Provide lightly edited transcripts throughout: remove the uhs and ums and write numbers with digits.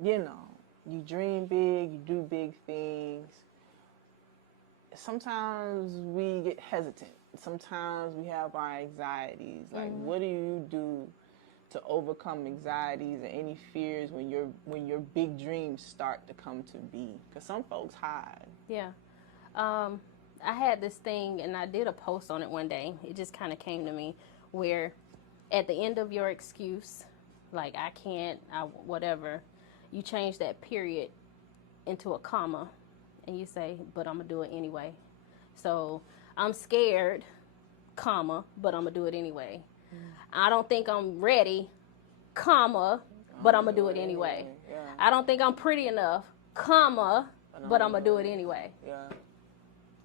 you know, you dream big, you do big things. Sometimes we get hesitant. Sometimes we have our anxieties. Like, what do you do to overcome anxieties and any fears when your big dreams start to come to be? Because some folks hide. Yeah. I had this thing, and I did a post on it one day. It just kind of came to me where at the end of your excuse, like I can't, whatever, you change that period into a comma and you say, but I'm going to do it anyway. So I'm scared, comma, but I'm going to do it anyway. I don't think I'm ready, comma, but I'm going to do it anyway. Yeah. I don't think I'm pretty enough, comma, but I'm going to do it anyway. Yeah.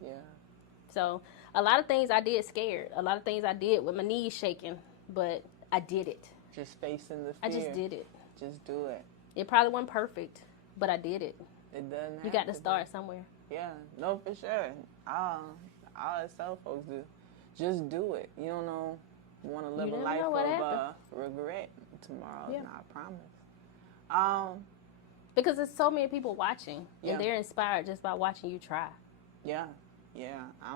Yeah. So a lot of things I did scared. A lot of things I did with my knees shaking, but I did it. Just facing the fear. I just did it. Just do it. It probably wasn't perfect, but I did it. It doesn't. You got to start somewhere. Yeah, no, for sure. I always tell folks to just do it. You don't know, want to live a life of regret tomorrow. Yeah. Not a promise. Because there's so many people watching, and they're inspired just by watching you try. Yeah, yeah. I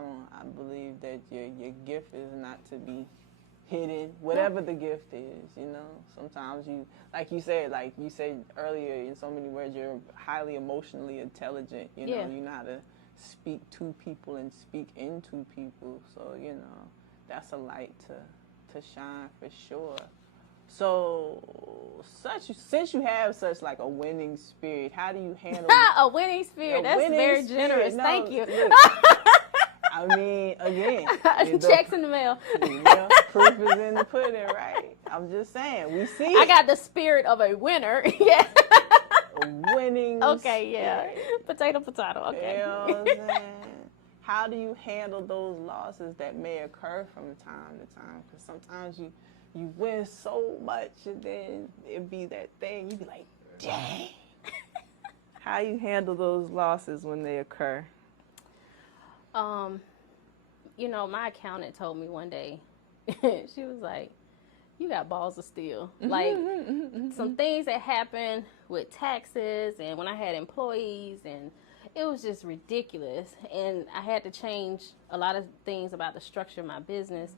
believe that your gift is not to be hidden, whatever the gift is, you know. Sometimes you, like you said earlier in so many words, you're highly emotionally intelligent, you know. You know how to speak to people and speak into people. So, you know, that's a light to shine for sure. So, since you have such like a winning spirit, how do you handle a winning spirit? That's very generous. No, thank you. Look, I mean, again, checks in the mail. Yeah, proof is in the pudding, right? I'm just saying, we see. I got the spirit of a winner. Yeah. A winning. Okay, yeah. Potato. Okay. You know what I'm saying? How do you handle those losses that may occur from time to time? Because sometimes you win so much, and then it be that thing. You be like, dang. How you handle those losses when they occur? You know, my accountant told me one day, she was like, you got balls of steel. Like, some things that happened with taxes and when I had employees, and it was just ridiculous. And I had to change a lot of things about the structure of my business.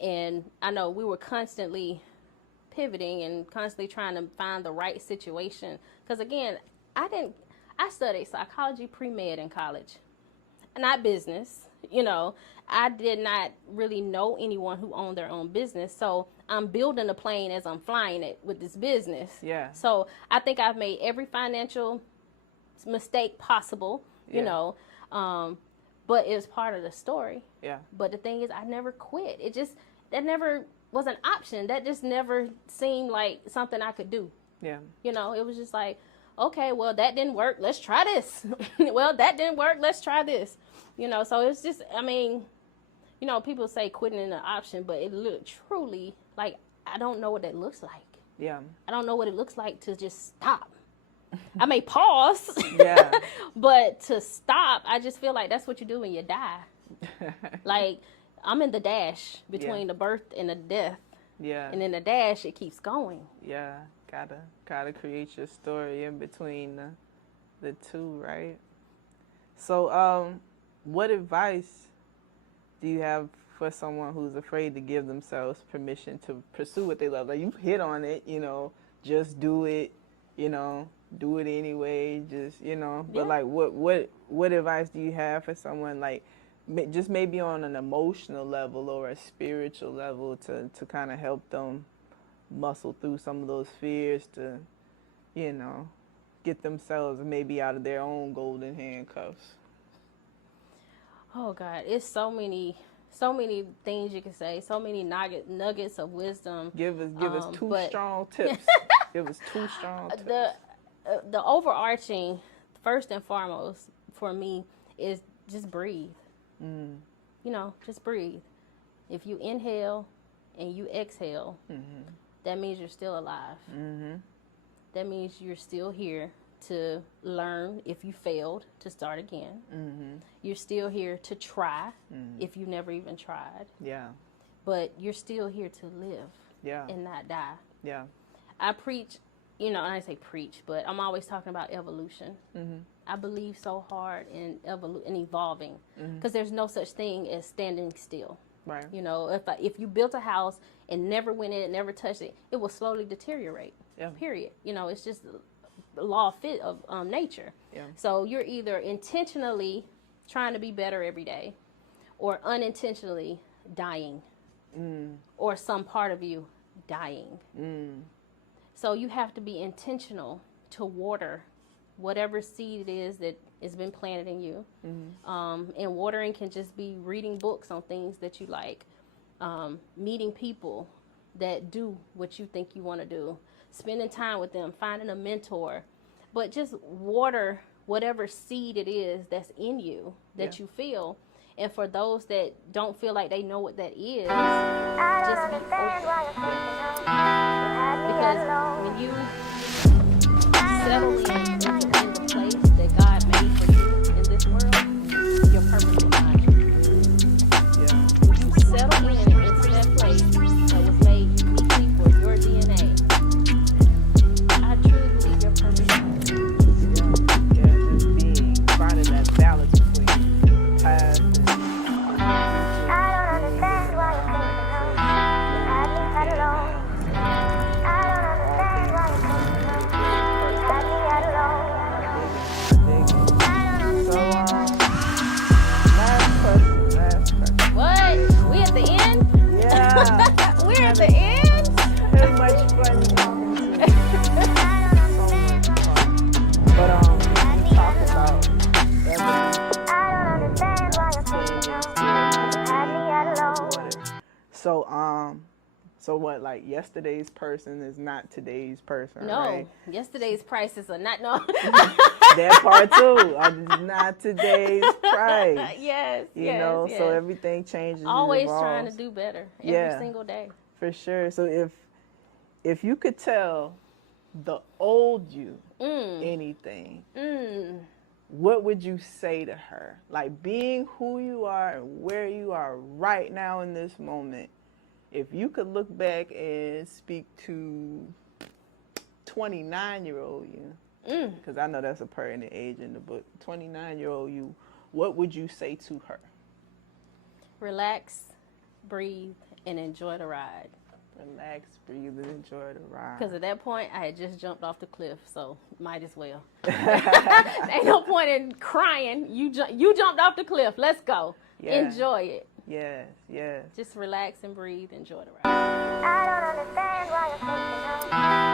And I know we were constantly pivoting and constantly trying to find the right situation. Because, again, I studied psychology pre-med in college. Not business, you know. I did not really know anyone who owned their own business, so I'm building a plane as I'm flying it with this business. Yeah. So I think I've made every financial mistake possible, you know, but it's part of the story. Yeah. But the thing is, I never quit. That never was an option. That just never seemed like something I could do. Yeah. You know, it was just like, okay, well, that didn't work. Let's try this. Well, that didn't work. Let's try this. You know, so it's just, I mean, you know, people say quitting is an option, but it looked truly like, I don't know what that looks like. Yeah. I don't know what it looks like to just stop. I may pause. Yeah. But to stop, I just feel like that's what you do when you die. Like, I'm in the dash between the birth and the death. Yeah. And in the dash, it keeps going. Yeah. Gotta create your story in between the two, right? So, what advice do you have for someone who's afraid to give themselves permission to pursue what they love? Like, you hit on it, you know, just do it, you know, do it anyway, just, you know. But like, what advice do you have for someone, like, just maybe on an emotional level or a spiritual level to kind of help them muscle through some of those fears to, you know, get themselves maybe out of their own golden handcuffs? Oh God, it's so many things you can say, so many nuggets of wisdom. Give us two strong tips. Give us two strong tips. The overarching, first and foremost for me, is just breathe. You know, just breathe. If you inhale and you exhale, that means you're still alive. That means you're still here to learn if you failed, to start again. You're still here to try if you never even tried. Yeah. But you're still here to live and not die. Yeah. I preach and I say preach, but I'm always talking about evolution. I believe so hard in evolving, because there's no such thing as standing still. Right. If you built a house and never went in it, never touched it, it will slowly deteriorate. Yeah. Period. It's just the law of nature. Yeah. So you're either intentionally trying to be better every day, or unintentionally dying, or some part of you dying. So you have to be intentional to water whatever seed it is that has been planted in you. And watering can just be reading books on things that you like, meeting people that do what you think you want to do, spending time with them, finding a mentor. But just water whatever seed it is that's in you that you feel. And for those that don't feel like they know what that is, just be open. Because when you settle in the place that God made for you in this world, your purpose will find you. When you settle into that place that was made uniquely for your DNA, I truly believe your purpose finds you. Just finding that balance between the past and last question. What? We at the end? Yeah. We're at the end? Very much fun talking to you. So much fun. But we talked about so what, like yesterday's person is not today's person, No, right? yesterday's prices are not, no. That part too. It's not today's price. Yes, You know, so everything changes. Always and trying to evolves. do better every Yeah. single day. For sure. So if you could tell the old you anything, what would you say to her? Like, being who you are and where you are right now in this moment, if you could look back and speak to 29-year-old you, because I know that's a pertinent age in the book, 29-year-old you, what would you say to her? Relax, breathe, and enjoy the ride. Relax, breathe, and enjoy the ride. Because at that point, I had just jumped off the cliff, so might as well. Ain't no point in crying. You jumped off the cliff. Let's go. Yeah. Enjoy it. Yes, yes. Just relax and breathe. Enjoy the ride. I don't understand why you're thinking of